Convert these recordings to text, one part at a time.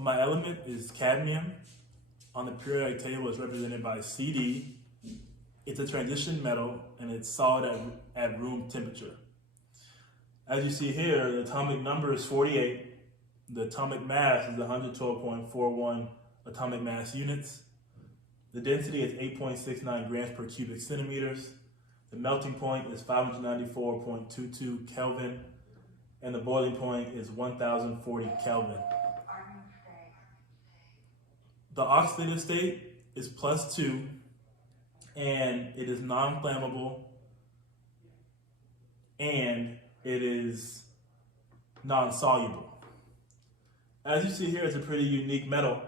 my element is cadmium. On the periodic table, it's represented by Cd. It's a transition metal, and it's solid at room temperature. As you see here, the atomic number is 48. The atomic mass is 112.41 atomic mass units. The density is 8.69 grams per cubic centimeters. The melting point is 594.22 Kelvin, and the boiling point is 1040 Kelvin. The oxidative state is +2, and it is non-flammable, and it is non-soluble. As you see here, it's a pretty unique metal.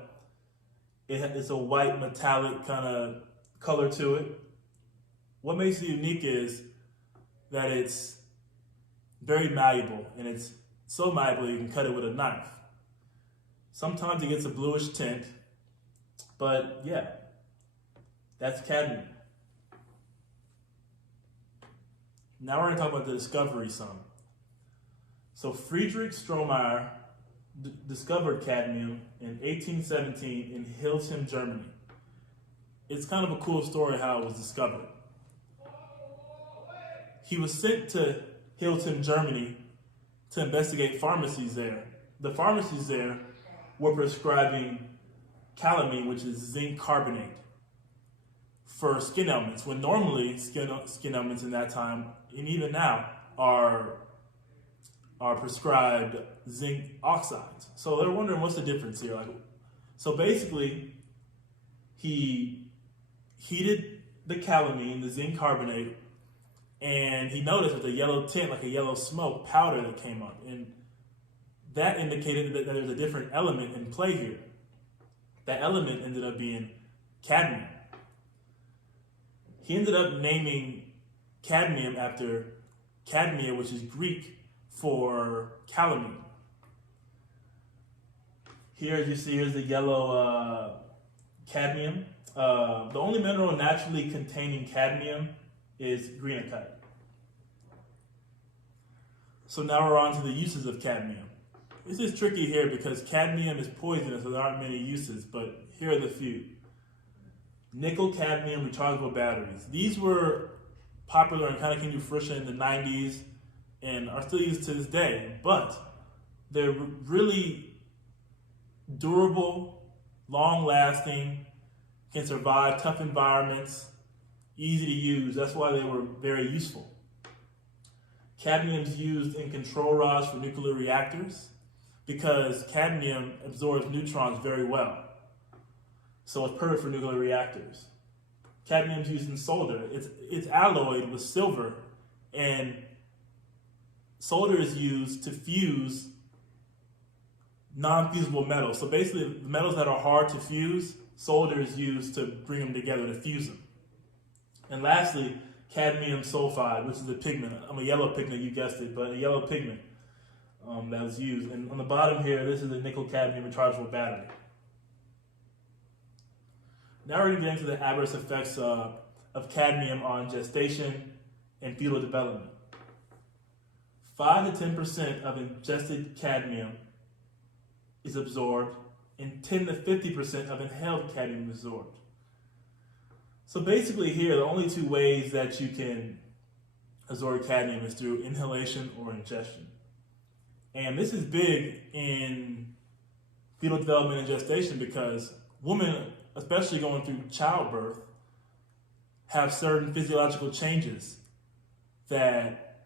It's a white metallic kind of color to it. What makes it unique is that it's very malleable, and it's so malleable you can cut it with a knife. Sometimes it gets a bluish tint, but yeah, that's cadmium. Now we're going to talk about the discovery some. So Friedrich Strohmeyer discovered cadmium in 1817 in Hilton, Germany. It's kind of a cool story how it was discovered. He was sent to Hilton, Germany to investigate pharmacies there. The pharmacies there were prescribing calamine, which is zinc carbonate, for skin ailments, when normally skin ailments in that time, and even now, are prescribed zinc oxides. So they're wondering what's the difference here. So basically, he heated the calamine, the zinc carbonate, and he noticed with a yellow tint, like a yellow smoke powder that came up, and that indicated that there's a different element in play here. That element ended up being cadmium. He ended up naming cadmium after cadmia, which is Greek for calamine. Here, as you see, here's the yellow cadmium. The only mineral naturally containing cadmium is greenacite. So now we're on to the uses of cadmium. This is tricky here because cadmium is poisonous, so there aren't many uses, but here are the few. Nickel cadmium rechargeable batteries. These were popular and kind of came to fruition in the 90s and are still used to this day, but they're really durable, long-lasting, can survive tough environments, easy to use. That's why they were very useful. Cadmium is used in control rods for nuclear reactors because cadmium absorbs neutrons very well. So it's perfect for nuclear reactors. Cadmium is used in solder. It's alloyed with silver, and solder is used to fuse non-fusible metals. So basically, the metals that are hard to fuse, solder is used to bring them together, to fuse them. And lastly, cadmium sulfide, which is a pigment. A yellow pigment, you guessed it, but a yellow pigment that was used. And on the bottom here, this is a nickel cadmium rechargeable battery. Now we're going to get into the adverse effects of cadmium on gestation and fetal development. 5 to 10% of ingested cadmium is absorbed, and 10 to 50% of inhaled cadmium is absorbed. So basically here, the only two ways that you can absorb cadmium is through inhalation or ingestion. And this is big in fetal development and gestation because women, especially going through childbirth, have certain physiological changes that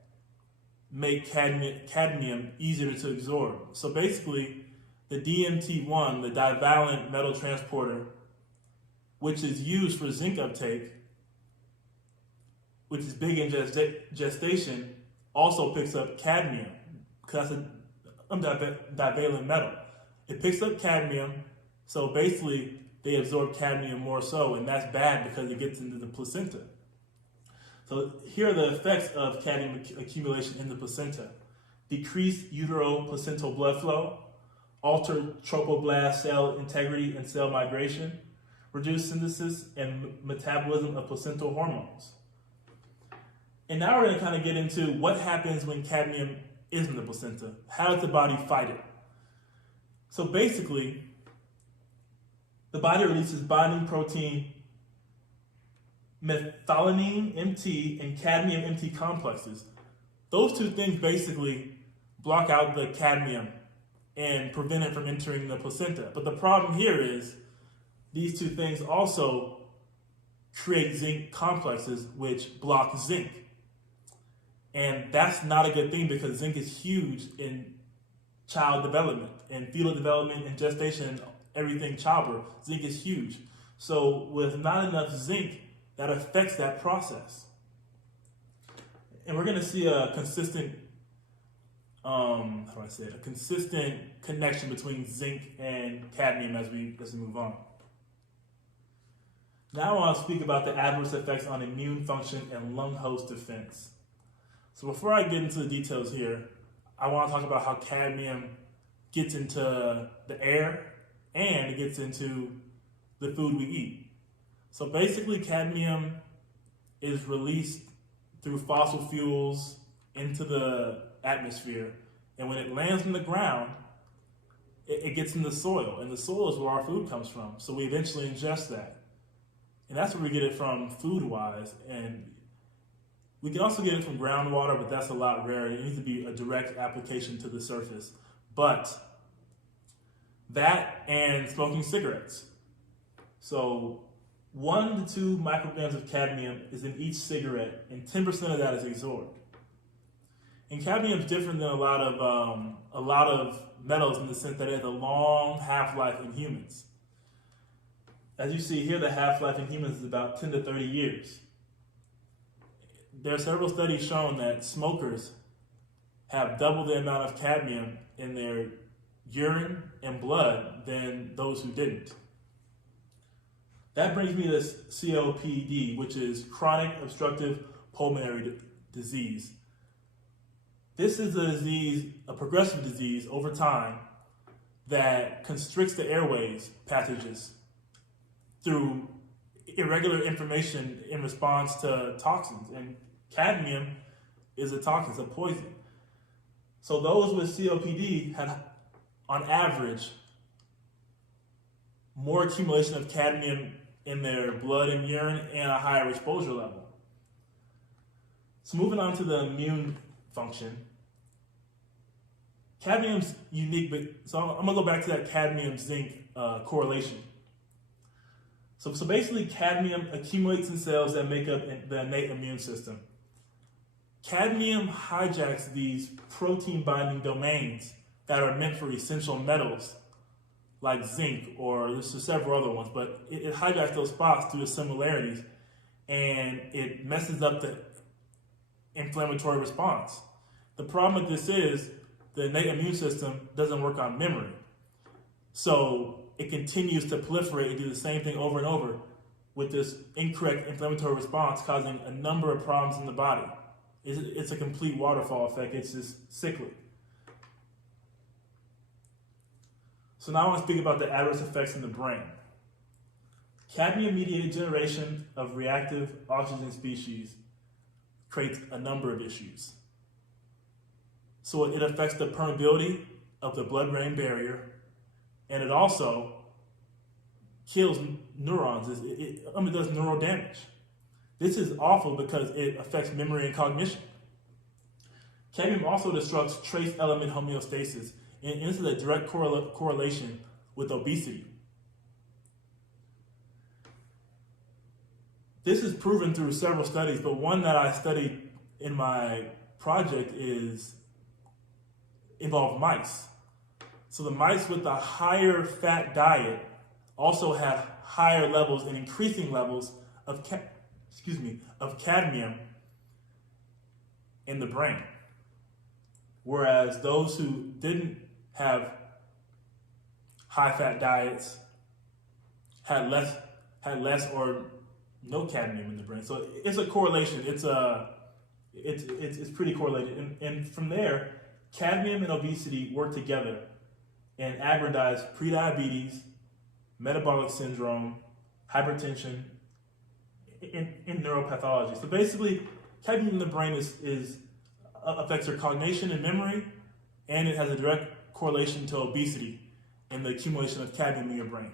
make cadmium easier to absorb. So basically, the DMT1, the divalent metal transporter, which is used for zinc uptake, which is big in gestation, also picks up cadmium because that's a divalent metal. It picks up cadmium, so basically they absorb cadmium more so, and that's bad because it gets into the placenta. So here are the effects of cadmium accumulation in the placenta. Decreased utero-placental blood flow, altered trophoblast cell integrity and cell migration, reduced synthesis and metabolism of placental hormones. And now we're going to kind of get into what happens when cadmium is in the placenta. How does the body fight it? So basically, the body releases binding protein methionine MT and cadmium MT complexes. Those two things basically block out the cadmium and prevent it from entering the placenta. But the problem here is these two things also create zinc complexes which block zinc. And that's not a good thing because zinc is huge in child development and fetal development and gestation, everything childbirth. Zinc is huge. So with not enough zinc, that affects that process. And we're going to see a consistent, a consistent connection between zinc and cadmium as we move on. Now I want to speak about the adverse effects on immune function and lung host defense. So before I get into the details here, I want to talk about how cadmium gets into the air and it gets into the food we eat. So basically cadmium is released through fossil fuels into the atmosphere. And when it lands on the ground, it gets in the soil. And the soil is where our food comes from. So we eventually ingest that. And that's where we get it from food-wise. And we can also get it from groundwater, but that's a lot rarer. It needs to be a direct application to the surface. But that and smoking cigarettes. So 1 to 2 micrograms of cadmium is in each cigarette, and 10% of that is absorbed. And cadmium is different than a lot of metals in the sense that it has a long half-life in humans. As you see here, the half-life in humans is about 10 to 30 years. There are several studies showing that smokers have double the amount of cadmium in their urine and blood than those who didn't. That brings me to COPD, which is chronic obstructive pulmonary disease. This is a disease, a progressive disease over time that constricts the airways passages through irregular information in response to toxins. And cadmium is a toxin, it's a poison. So those with COPD had, on average, more accumulation of cadmium in their blood and urine and a higher exposure level. So moving on to the immune function. Cadmium's unique, so I'm gonna go back to that cadmium-zinc correlation. So basically cadmium accumulates in cells that make up the innate immune system. Cadmium hijacks these protein binding domains that are meant for essential metals like zinc, or there's several other ones, but it hijacks those spots due to similarities, and it messes up the inflammatory response. The problem with this is the innate immune system doesn't work on memory. So it continues to proliferate and do the same thing over and over with this incorrect inflammatory response, causing a number of problems in the body. It's a complete waterfall effect. It's just cyclic. So now I want to speak about the adverse effects in the brain. Cadmium-mediated generation of reactive oxygen species creates a number of issues. So it affects the permeability of the blood-brain barrier, and it also kills neurons. It does neural damage. This is awful because it affects memory and cognition. Cadmium also disrupts trace element homeostasis, and this is a direct correlation with obesity. This is proven through several studies, but one that I studied in my project involved mice. So the mice with a higher fat diet also had higher levels and increasing levels of cadmium in the brain. Whereas those who didn't have high fat diets had less or no cadmium in the brain. So it's a correlation. It's pretty correlated. And from there, cadmium and obesity work together and aggrandize prediabetes, metabolic syndrome, hypertension, in neuropathology. So basically, cadmium in the brain affects your cognition and memory, and it has a direct correlation to obesity and the accumulation of cadmium in your brain.